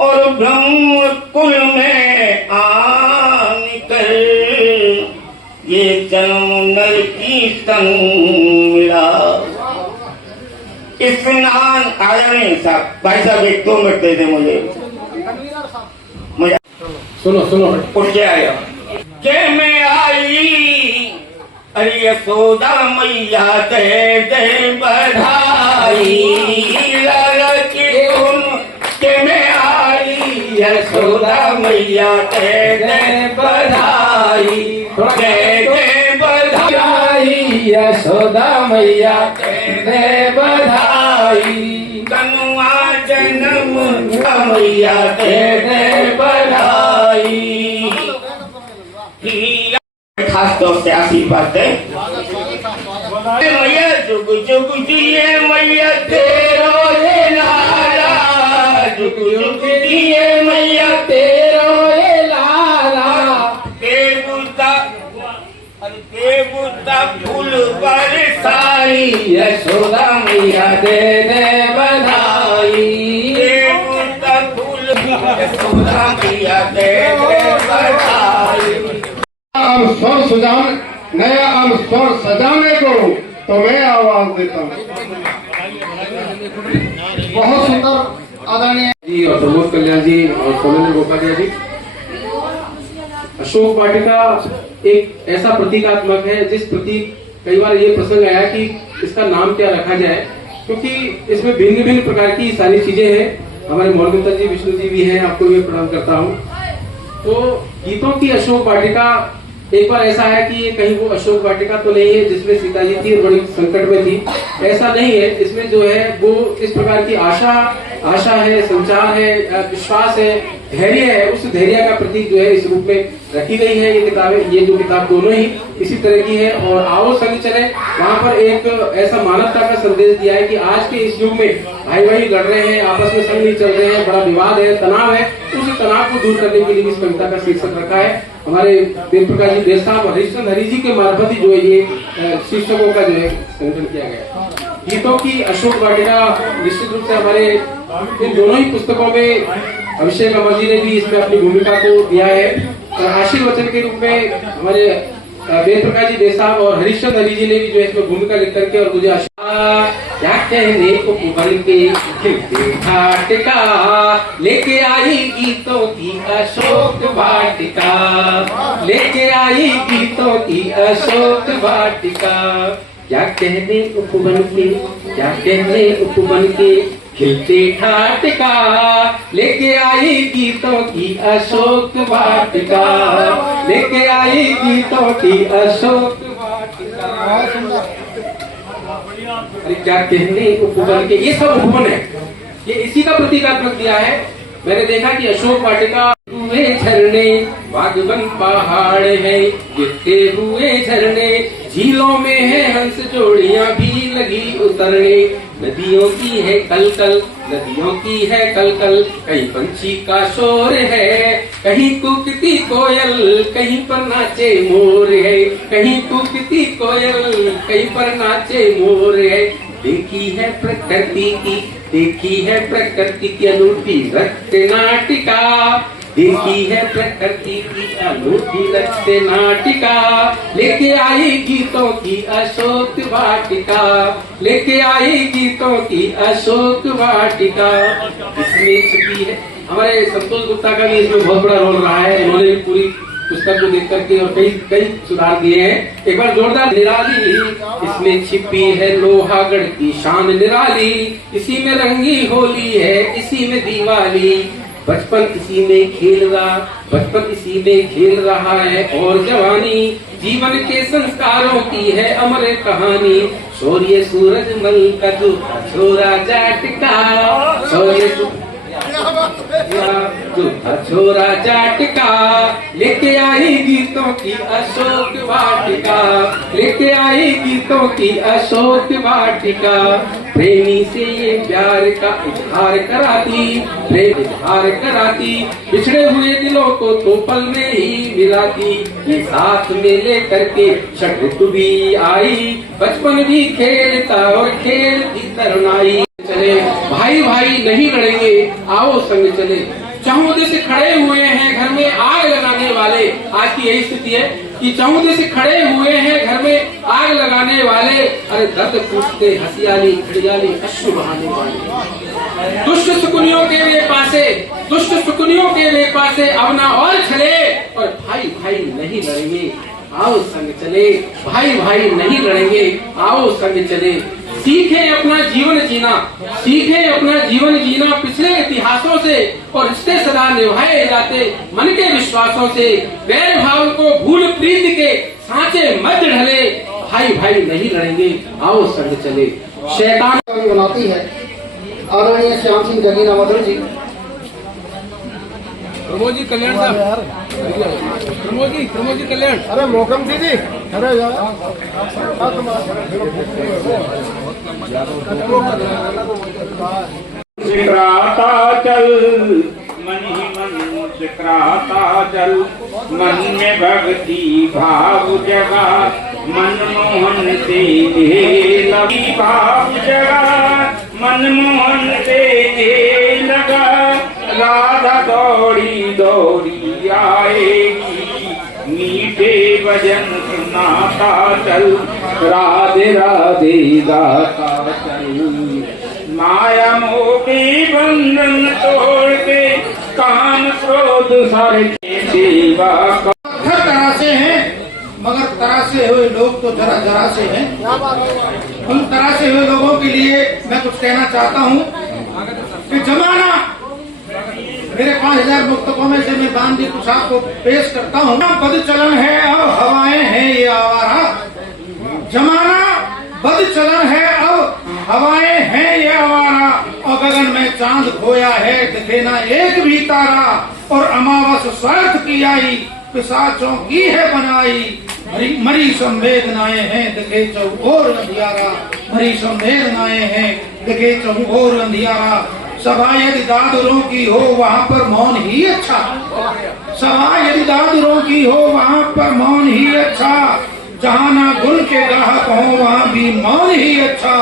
और ब्रह्म कुल में आकर ये जन्म नर की संग मिला। स्नान आया नहीं साहब, भाई साहब 1-2 मिनट दे दे मुझे। सुनो सुनो उठ के आया के मैं आई, अरे यशोदा मैया दे दे बधाई। लाला की धुन के मैं आई, यशोदा मैया दे दे बधाई। दे दे बधाई, यशोदा मैया दे दे बधाई। कनुआ जन्म मैया दे दे बधाई। खास तौर से आशीर्वाद है मैया। जुग जुग जिए मैया तेरो ये लाला, जुग जुग जिए मैया तेरो ये लाला। के देवता फूल बरसाई, यशोदा मैया दे दे बधाई। देवता फूल यशोदा मैया दे दे बधाई। अब स्वर नया स्वर सजाने को तो मैं आवाज देता हूँ। बहुत सुंदर आदरणीय जी और प्रमोद कल्याण जी और सोमेंद्र गोपालिया जी। अशोक वाटिका एक ऐसा प्रतीकात्मक है जिस प्रतीक कई बार ये प्रसंग आया कि इसका नाम क्या रखा जाए, क्योंकि इसमें भिन्न भिन्न प्रकार की सारी चीजें हैं। हमारे मोहन जी विष्णु जी भी हैं, आपको भी प्रणाम करता हूँ। तो गीतों की अशोक वाटिका एक बार ऐसा है कि ये कहीं वो अशोक वाटिका तो नहीं है जिसमें सीता जी थी और बड़ी संकट में थी, ऐसा नहीं है। इसमें जो है वो इस प्रकार की आशा है, संचार है, विश्वास है, धैर्य है। उस धैर्य का प्रतीक जो है इस रूप में रखी गई है ये किताबें। ये जो किताब दोनों ही इसी तरह की है। और आओ संग चले, वहाँ पर एक ऐसा मानवता का संदेश दिया है कि आज के इस युग में भाई भाई लड़ रहे हैं, आपस में संग नहीं चल रहे हैं, बड़ा विवाद है, तनाव है। उस तनाव को दूर करने के लिए इस कविता का शीर्षक रखा है। हमारे देव प्रकाश जी देव साहब और हरिश्चंद्र हरि जी के मार्फत ही जो है ये शीर्षकों का जो है संगठन किया गया। गीतों की अशोक वाटिका निश्चित रूप से हमारे इन दोनों ही पुस्तकों में अभिषेक अमर जी ने भी इसमें अपनी भूमिका को दिया है। और आशीर्वचन के रूप में हमारे वेद प्रकाश जी देव साहब और हरिश्चंद्र हरि जी ने भी जो है इसमें भूमिका लिख करके और मुझे क्या कहने उपबल के वाटिका लेके आई गीतों की अशोक वाटिका, लेके आई गीतों की अशोक वाटिका। क्या कहने उपबन के, क्या कहने उपबन के खिलते ठाटिका, लेके आई गीतों की अशोक वाटिका, लेके आई गीतों की अशोक वाटिका। अरे क्या कहने उपवन के, ये सब उपवन है, ये इसी का प्रतीकात्मक दिया है। मैंने देखा कि अशोक वाटिका हुए झरने बागवन पहाड़ है, गिरते हुए झरने झीलों में है हंस जोड़ियां भी लगी उतरने। नदियों की है कलकल, नदियों की है कलकल, कहीं पंछी का शोर है, कहीं कूकती कोयल, कहीं पर नाचे मोर है, कहीं कूकती कोयल, कहीं पर नाचे मोर है। देखी है प्रकृति की, देखी है प्रकृति की अनूठी रक्त नाटिका, देखी है प्रकृति की अनूठी रक्त नाटिका। लेके आई गीतों की अशोक वाटिका, लेके आई गीतों की अशोक वाटिका। इसमें छुपी है, हमारे संतोष गुप्ता का भी इसमें बहुत बड़ा रोल रहा है। इन्होंने भी पूरी पुस्तक को देख करके और कई सुधार दिए हैं। एक बार जोरदार निराली, इसमें छिपी है लोहागढ़ की शान निराली, इसी में रंगी होली है, इसी में दिवाली। बचपन इसी में खेल रहा, बचपन इसी में खेल रहा है और जवानी जीवन के संस्कारों की है अमर कहानी। शौर्य सूरजमल का जो छोरा जाटका, शौर्य जो छोरा जाटका, लेके आई गीतों की अशोक वाटिका, लेके आई गीतों की अशोक वाटिका। प्रेमी से ये प्यार का इजहार कराती, प्रेम इजहार कराती, बिछड़े हुए दिलों को तो पल में ही मिलाती। ये साथ में लेकर के षट ऋतु भी आई, बचपन भी खेलता और खेल की तरुणाई। चले भाई भाई नहीं लड़ेंगे, आओ संग चले। चहुमुदे से खड़े हुए हैं घर में आग लगाने वाले, आज की यही स्थिति है कि चहुमुदे से खड़े हुए हैं घर में आग लगाने वाले। अरे दर्द पूछते हसियाली खड़ियाली अश्रु बहाने वाले। दुष्ट सुकुनियों के वे पासे, दुष्ट सुकुनियों के वे पासे अब ना और छले, और भाई भाई नहीं लड़ेंगे, आओ संग चले। भाई भाई नहीं लड़ेंगे, आओ संग चले। सीखें अपना जीवन जीना, सीखें अपना जीवन जीना पिछले इतिहासों से, और रिश्ते सदा निभाए जाते मन के विश्वासों से। वैर भाव को भूल प्रीति के सांचे मत ढले, भाई भाई नहीं लड़ेंगे, आओ संग चले। शैतान बनाती है आदरणीय श्याम सिंह जगीना मधुर जी। प्रमोद जी कल्याण साहब, प्रमोद जी कल्याण। अरे मोकम दीदी, अरे यार सिकराता चल मन ही मन, सिकराता चल मन में भक्ति भाव जगा, मनमोहन से लगी भाव जगा, मनमोहन से लगा, राधा दौड़ी दौड़ी आएगी, मीठे भजन सुनाता चल, राधे राधे गाता चल, माया मोह के बंधन तोड़ के, काम क्रोध सारे सेवा का। हर तरह से हैं, मगर तरासे हुए लोग तो जरा जरा से हैं। उन तरासे हुए लोगों के लिए मैं कुछ कहना चाहता हूँ कि जमाना, मेरे 5000 मुक्तकों में से मैं गांधी कुछ आपको पेश करता हूँ। बद चलन है अब हवाएं हैं ये आवारा, जमाना बद चलन है अब हवाएं हैं ये आवारा, और गगन में चांद खोया है दिखे ना एक भी तारा, और अमावस स्वार्थ की आई पिशाचों की है बनाई, मरी संवेदनाएं हैं दिखे चौकोर अंधियारा, मरी संवेदनाएं हैं दिखे चौकोर अंधियारा। सभा यदि दादुरों की हो वहाँ पर मौन ही अच्छा, सभा यदि दादुरों की हो वहाँ पर मौन ही अच्छा, जहाँ ना गुल के गाहक हो वहाँ भी मौन ही अच्छा,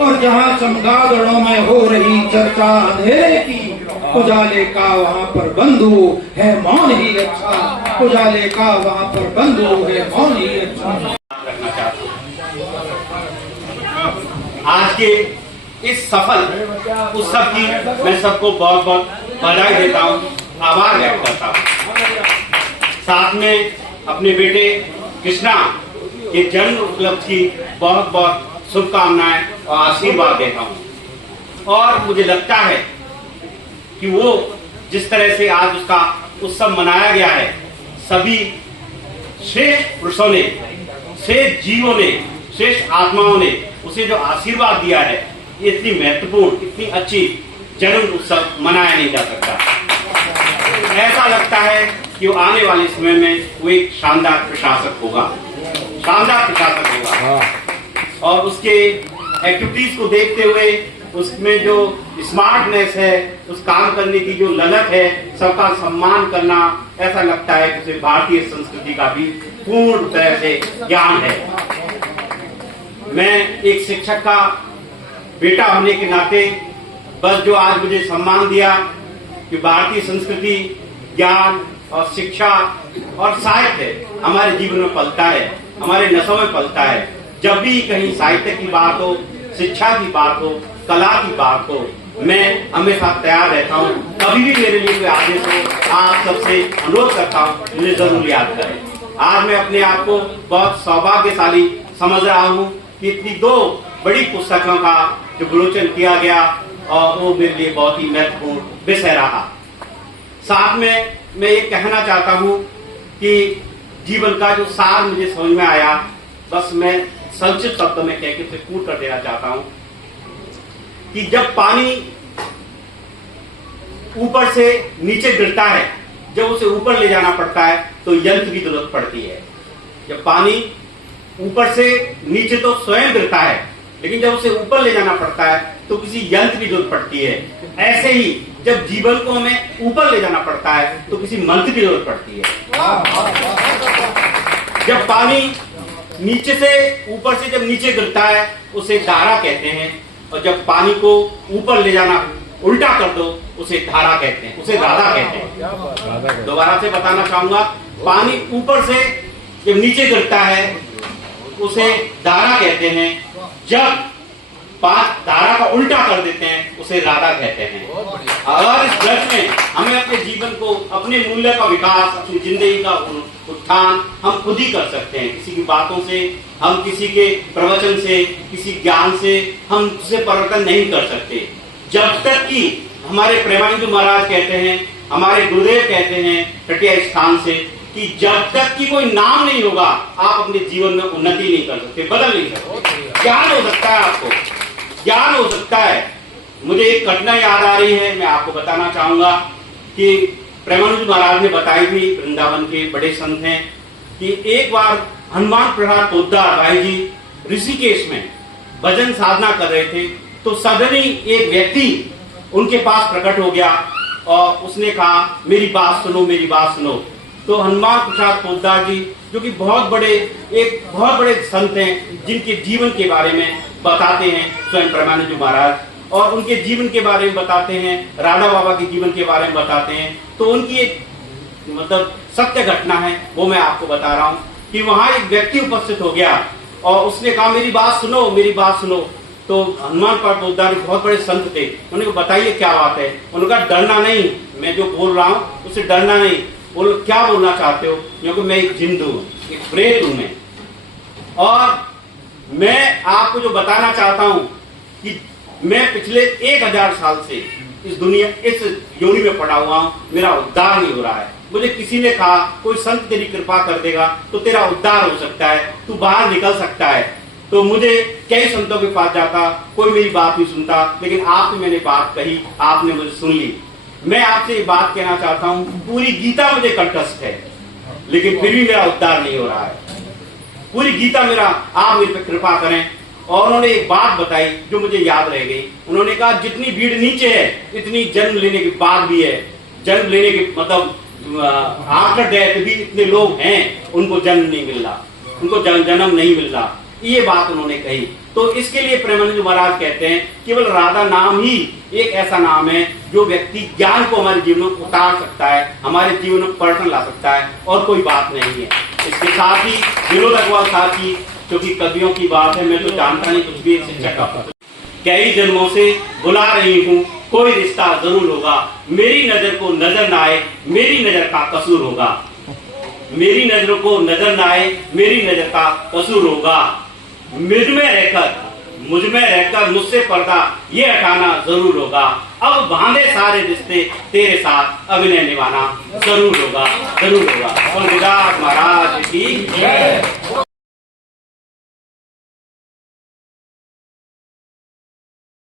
और जहाँ चमगादड़ों में हो रही चर्चा अंधेरे की, उजाले का वहाँ पर बंधु है मौन ही अच्छा, उजाले का वहाँ पर बंधु है मौन ही अच्छा। आज के इस सफल उत्सव की मैं सबको बहुत बहुत बधाई देता हूँ, आभार व्यक्त करता हूँ। साथ में अपने बेटे कृष्णा के जन्म उपलब्धि की बहुत बहुत शुभकामनाएं और आशीर्वाद देता हूँ। और मुझे लगता है कि वो जिस तरह से आज उसका उत्सव मनाया गया है, सभी श्रेष्ठ पुरुषों ने, श्रेष्ठ जीवों ने, श्रेष्ठ आत्माओं ने उसे जो आशीर्वाद दिया है, ये इतनी महत्वपूर्ण, इतनी अच्छी जन्म उत्सव मनाया नहीं जा सकता। ऐसा लगता है कि वो आने वाले समय में वो एक शानदार प्रशासक होगा, शानदार प्रशासक होगा। और उसके एक्टिविटीज को देखते हुए उसमें जो स्मार्टनेस है, उस काम करने की जो ललक है, सबका सम्मान करना, ऐसा लगता है कि उसे भारतीय संस्कृति का भी पूर्ण तरह से ज्ञान है। मैं एक शिक्षक का बेटा होने के नाते बस जो आज मुझे सम्मान दिया कि भारतीय संस्कृति, ज्ञान और शिक्षा और साहित्य हमारे जीवन में पलता है, हमारे नसों में पलता है। जब भी कहीं साहित्य की बात हो, शिक्षा की बात हो, कला की बात हो, मैं हमेशा तैयार रहता हूँ। कभी भी मेरे लिए कोई आदेश हो, आप सबसे अनुरोध करता हूँ, मुझे जरूर याद करें। आज मैं अपने आप को बहुत सौभाग्यशाली समझ रहा हूँ कि इतनी दो बड़ी पुस्तकों का जो विमोचन किया गया, और वो मेरे लिए बहुत ही महत्वपूर्ण विषय रहा। साथ में मैं ये कहना चाहता हूँ कि जीवन का जो सार मुझे समझ में आया, बस मैं संक्षिप्त शब्दों में कह के उसे पूर्ण कर देना चाहता हूँ कि जब पानी ऊपर से नीचे गिरता है, जब उसे ऊपर ले जाना पड़ता है तो यंत्र की जरूरत पड़ती है। जब पानी ऊपर से नीचे तो स्वयं गिरता है, लेकिन जब उसे ऊपर ले जाना पड़ता है तो किसी यंत्र की जरूरत पड़ती है। ऐसे ही जब जीवन को हमें ऊपर ले जाना पड़ता है तो किसी मंत्र की जरूरत पड़ती है। जब पानी नीचे से ऊपर से जब नीचे गिरता है उसे धारा कहते हैं, और जब पानी को ऊपर ले जाना उल्टा कर दो उसे धारा कहते हैं, उसे राधा कहते हैं। दोबारा से बताना चाहूंगा, पानी ऊपर से जब नीचे गिरता है उसे धारा कहते हैं, जब धारा का उल्टा कर देते हैं उसे राधा कहते हैं। अगर इस ब्रज में हमें अपने जीवन को, अपने मूल्य का विकास, अपनी जिंदगी का उत्थान हम खुद ही कर सकते हैं। किसी की बातों से, हम किसी के प्रवचन से, किसी ज्ञान से हम उसे परिवर्तन नहीं कर सकते। जब तक कि हमारे प्रेमानंद महाराज कहते हैं, हमारे गुरुदेव कहते हैं हटिया स्थान से, कि जब तक कि कोई नाम नहीं होगा आप अपने जीवन में उन्नति नहीं कर सकते, बदल नहीं सकते। ज्ञान हो सकता है, आपको ज्ञान हो सकता है। मुझे एक घटना याद आ रही है, मैं आपको बताना चाहूंगा कि प्रेमानंद महाराज ने बताई थी, वृंदावन के बड़े संत हैं, कि एक बार हनुमान प्रसाद पोद्दार भाई जी ऋषिकेश में भजन साधना कर रहे थे, तो सडनली एक व्यक्ति उनके पास प्रकट हो गया और उसने कहा मेरी बात सुनो, मेरी बात सुनो। तो हनुमान प्रसाद पोद्दार जी जो कि बहुत बड़े संत हैं, जिनके जीवन के बारे में बताते हैं स्वयं प्रेमानंद महाराज, और उनके जीवन के बारे में बताते हैं, राधा बाबा के जीवन के बारे में बताते हैं। तो उनकी एक मतलब सत्य घटना है, वो मैं आपको बता रहा हूँ कि वहां एक व्यक्ति उपस्थित हो गया और उसने कहा मेरी बात सुनो। तो हनुमान पर्वतोद्धार बहुत बड़े संत थे, उन्होंने कहा बताइए क्या बात है। उन्होंने कहा डरना नहीं, मैं जो बोल रहा हूँ उससे डरना नहीं। बोलो क्या बोलना चाहते हो? क्योंकि मैं एक जिंदू हूँ, एक प्रेत हूं मैं, और मैं आपको जो बताना चाहता हूं कि मैं पिछले 1000 साल से इस योनि में पड़ा हुआ हूं, मेरा उद्धार नहीं हो रहा है। मुझे किसी ने कहा कोई संत तेरी कृपा कर देगा तो तेरा उद्धार हो सकता है, तू बाहर निकल सकता है। तो मुझे कई संतों के पास जाता, कोई मेरी बात नहीं सुनता, लेकिन आपसे मैंने बात कही, आपने मुझे सुन ली। मैं आपसे ये बात कहना चाहता हूं, पूरी गीता मुझे कंठस्थ है, लेकिन फिर भी मेरा उद्धार नहीं हो रहा है। पूरी गीता आप मेरे पे कृपा करें। और उन्होंने एक बात बताई जो मुझे याद रह गई। उन्होंने कहा जितनी भीड़ नीचे है इतनी जन्म लेने के बाद भी है। जन्म लेने के मतलब आफ्टर डेथ भी इतने लोग हैं, उनको जन्म नहीं मिल रहा, उनको जन्म नहीं मिल रहा। ये बात उन्होंने कही। तो इसके लिए प्रेमानंद महाराज कहते हैं केवल राधा नाम ही एक ऐसा नाम है जो व्यक्ति ज्ञान को हमारे जीवन में उतार सकता है, हमारे जीवन में परिवर्तन ला सकता है, और कोई बात नहीं है। इसके साथ ही विरोधकवाद साथी, क्योंकि कवियों की बात है, मैं तो जानता नहीं कुछ भी, शिक्षक का कई जन्मों से बुला रही हूँ, कोई रिश्ता जरूर होगा, मेरी नजर को नजर न आए, मेरी नजर का कसूर होगा। मेरी नजरों को नजर न आए, मेरी नजर का कसूर होगा। मुझ में रहकर मुझसे पर्दा ये हटाना जरूर होगा। अब बांधे सारे रिश्ते तेरे साथ अभिनय निभाना जरूर होगा। और महाराज की जय।